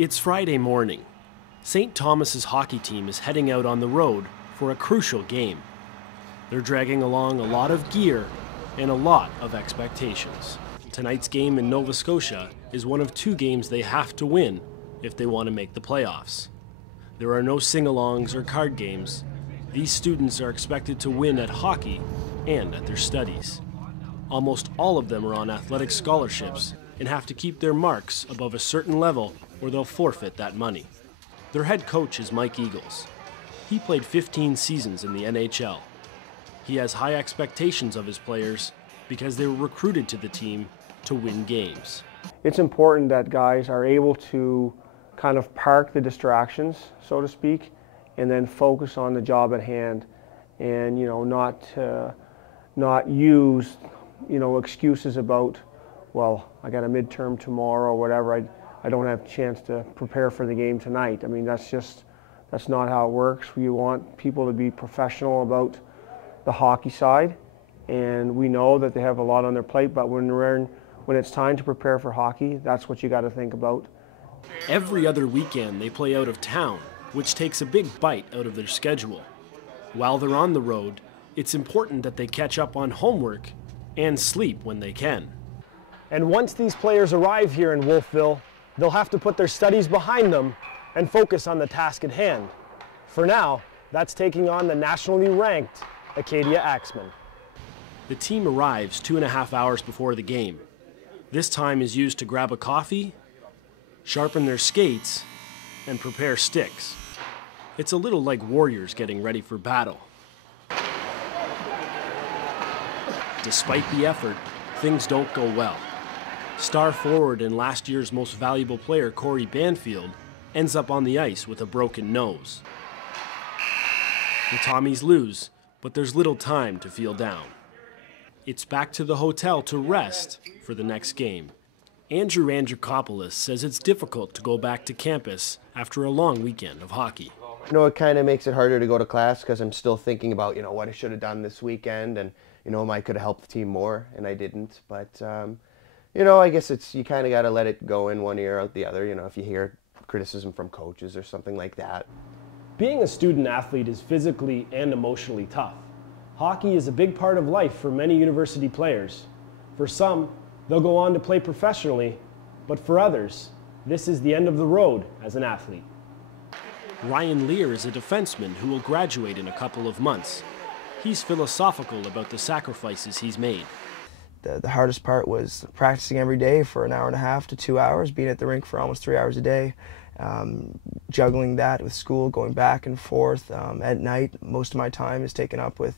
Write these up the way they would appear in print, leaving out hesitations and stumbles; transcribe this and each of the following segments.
It's Friday morning. St. Thomas's hockey team is heading out on the road for a crucial game. They're dragging along a lot of gear and a lot of expectations. Tonight's game in Nova Scotia is one of two games they have to win if they want to make the playoffs. There are no sing-alongs or card games. These students are expected to win at hockey and at their studies. Almost all of them are on athletic scholarships and have to keep their marks above a certain level or they'll forfeit that money. Their head coach is Mike Eagles. He played 15 seasons in the NHL. He has high expectations of his players because they were recruited to the team to win games. It's important that guys are able to kind of park the distractions, so to speak, and then focus on the job at hand, and not use excuses about, well, I got a midterm tomorrow or whatever. I don't have a chance to prepare for the game tonight. I mean, that's not how it works. We want people to be professional about the hockey side, and we know that they have a lot on their plate, but when it's time to prepare for hockey, that's what you got to think about. Every other weekend they play out of town, which takes a big bite out of their schedule. While they're on the road, it's important that they catch up on homework and sleep when they can. And once these players arrive here in Wolfville, they'll have to put their studies behind them and focus on the task at hand. For now, that's taking on the nationally ranked Acadia Axemen. The team arrives 2.5 hours before the game. This time is used to grab a coffee, sharpen their skates, and prepare sticks. It's a little like warriors getting ready for battle. Despite the effort, things don't go well. Star forward and last year's most valuable player, Corey Banfield, ends up on the ice with a broken nose. The Tommies lose, but there's little time to feel down. It's back to the hotel to rest for the next game. Andrew Andrikopoulos says it's difficult to go back to campus after a long weekend of hockey. It kind of makes it harder to go to class because I'm still thinking about, what I should have done this weekend, and, I could have helped the team more, and I didn't. But, I guess you kind of got to let it go in one ear out the other, if you hear criticism from coaches or something like that. Being a student athlete is physically and emotionally tough. Hockey is a big part of life for many university players. For some, they'll go on to play professionally, but for others, this is the end of the road as an athlete. Ryan Lear is a defenseman who will graduate in a couple of months. He's philosophical about the sacrifices he's made. The hardest part was practicing every day for an hour and a half to 2 hours, being at the rink for almost 3 hours a day, juggling that with school, going back and forth. At night, most of my time is taken up with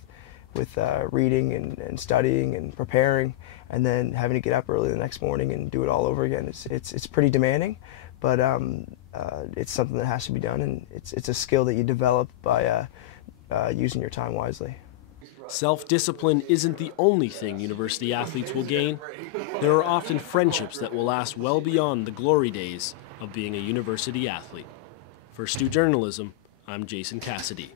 reading and studying and preparing, and then having to get up early the next morning and do it all over again. It's pretty demanding, but it's something that has to be done, and it's a skill that you develop by using your time wisely. Self-discipline isn't the only thing university athletes will gain. There are often friendships that will last well beyond the glory days of being a university athlete. For Stu Journalism, I'm Jason Cassidy.